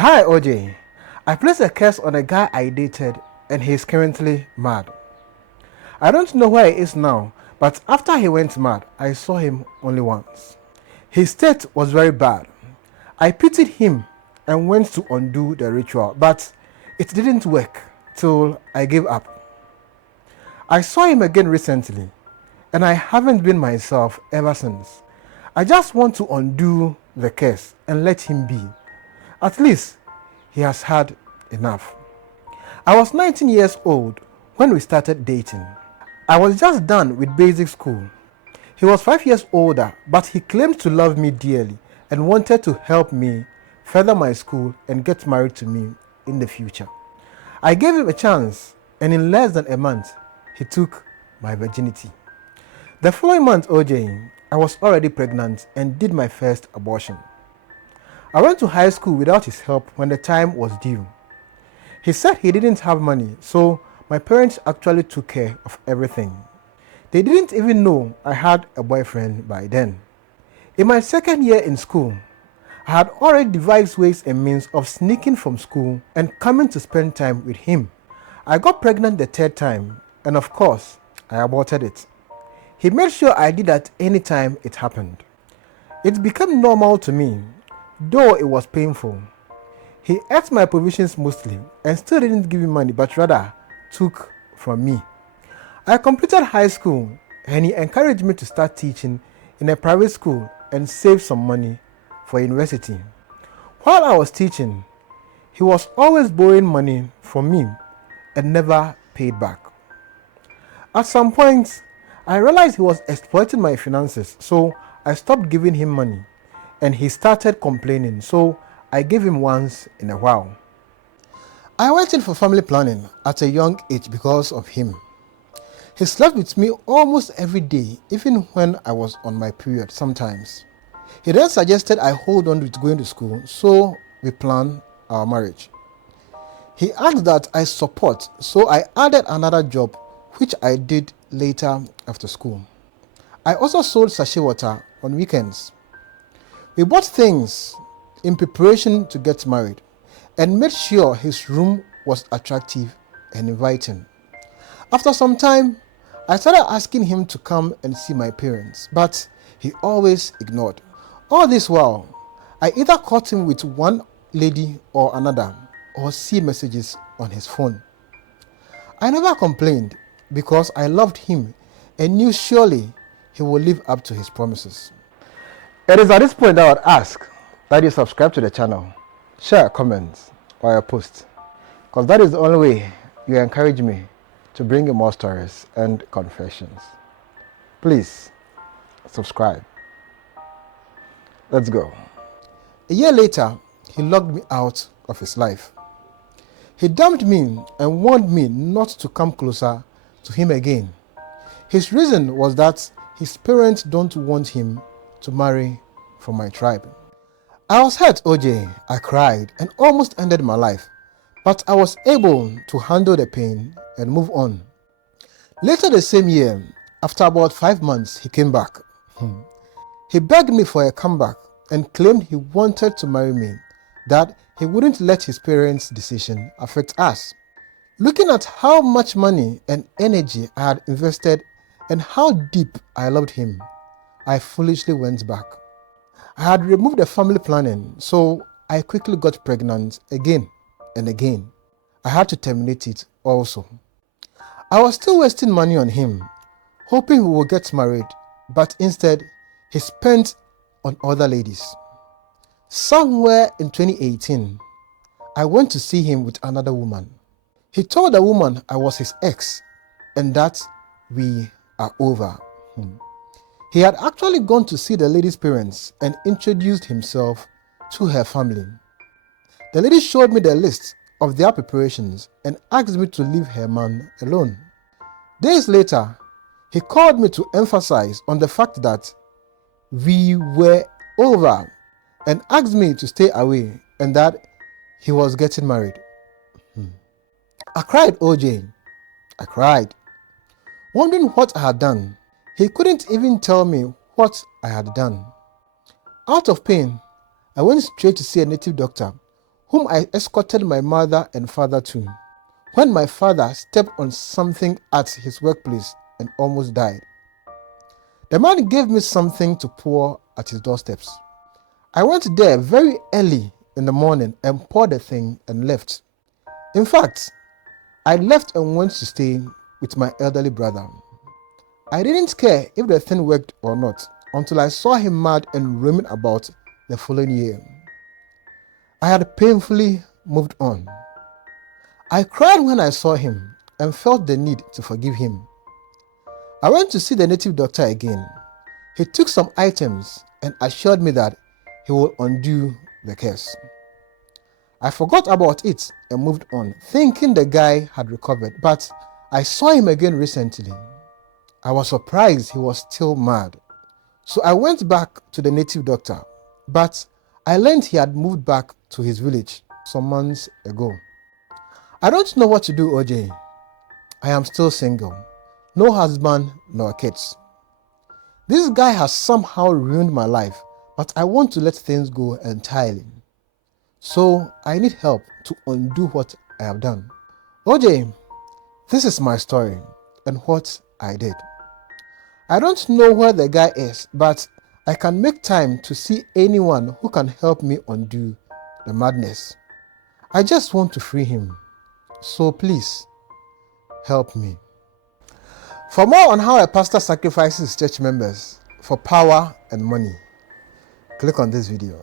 Hi OJ, I placed a curse on a guy I dated and he is currently mad. I don't know where he is now, but after he went mad, I saw him only once. His state was very bad. I pitied him and went to undo the ritual, but it didn't work till I gave up. I saw him again recently and I haven't been myself ever since. I just want to undo the curse and let him be. At least he has had enough. I was 19 years old when we started dating. I was just done with basic school. He was 5 years older, but he claimed to love me dearly and wanted to help me further my school and get married to me in the future. I gave him a chance, and in less than a month, he took my virginity. The following month, OJ, I was already pregnant and did my first abortion. I went to high school without his help when the time was due. He said he didn't have money, so my parents actually took care of everything. They didn't even know I had a boyfriend by then. In my second year in school, I had already devised ways and means of sneaking from school and coming to spend time with him. I got pregnant the third time, and of course, I aborted it. He made sure I did that any time it happened. It became normal to me, though it was painful. He ate my provisions mostly and still didn't give me money, but rather took from me. I completed high school and he encouraged me to start teaching in a private school and save some money for university. While I was teaching, he was always borrowing money from me and never paid back. At some point, I realized he was exploiting my finances, so I stopped giving him money and he started complaining, so I gave him once in a while. I went in for family planning at a young age because of him. He slept with me almost every day, even when I was on my period sometimes. He then suggested I hold on with going to school, so we planned our marriage. He asked that I support, so I added another job, which I did later after school. I also sold sachet water on weekends. We bought things in preparation to get married and made sure his room was attractive and inviting. After some time, I started asking him to come and see my parents, but he always ignored. All this while, I either caught him with one lady or another or see messages on his phone. I never complained because I loved him and knew surely he would live up to his promises. It is at this point that I would ask that you subscribe to the channel, share a comment or a post, because that is the only way you encourage me to bring you more stories and confessions. Please subscribe. Let's go. A year later, he locked me out of his life. He dumped me and warned me not to come closer to him again. His reason was that his parents don't want him to marry from my tribe. I was hurt, OJ. I cried and almost ended my life, but I was able to handle the pain and move on. Later the same year, after about 5 months, he came back. He begged me for a comeback and claimed he wanted to marry me, that he wouldn't let his parents' decision affect us. Looking at how much money and energy I had invested and how deep I loved him, I foolishly went back. I had removed the family planning, so I quickly got pregnant again and again. I had to terminate it also. I was still wasting money on him, hoping we would get married, but instead, he spent on other ladies. Somewhere in 2018, I went to see him with another woman. He told the woman I was his ex and that we are over. He had actually gone to see the lady's parents and introduced himself to her family. The lady showed me the list of their preparations and asked me to leave her man alone. Days later, he called me to emphasize on the fact that we were over and asked me to stay away and that he was getting married. I cried, OJ. I cried, wondering what I had done. He couldn't even tell me what I had done. Out of pain, I went straight to see a native doctor whom I escorted my mother and father to, when my father stepped on something at his workplace and almost died. The man gave me something to pour at his doorsteps. I went there very early in the morning and poured the thing and left. In fact, I left and went to stay with my elderly brother. I didn't care if the thing worked or not until I saw him mad and roaming about the following year. I had painfully moved on. I cried when I saw him and felt the need to forgive him. I went to see the native doctor again. He took some items and assured me that he will undo the curse. I forgot about it and moved on, thinking the guy had recovered, but I saw him again recently. I was surprised he was still mad. So I went back to the native doctor, but I learned he had moved back to his village some months ago. I don't know what to do, OJ. I am still single. No husband nor kids. This guy has somehow ruined my life, but I want to let things go entirely. So I need help to undo what I have done. OJ, this is my story and what I did. I don't know where the guy is, but I can make time to see anyone who can help me undo the madness. I just want to free him. So please, help me. For more on how a pastor sacrifices church members for power and money, click on this video.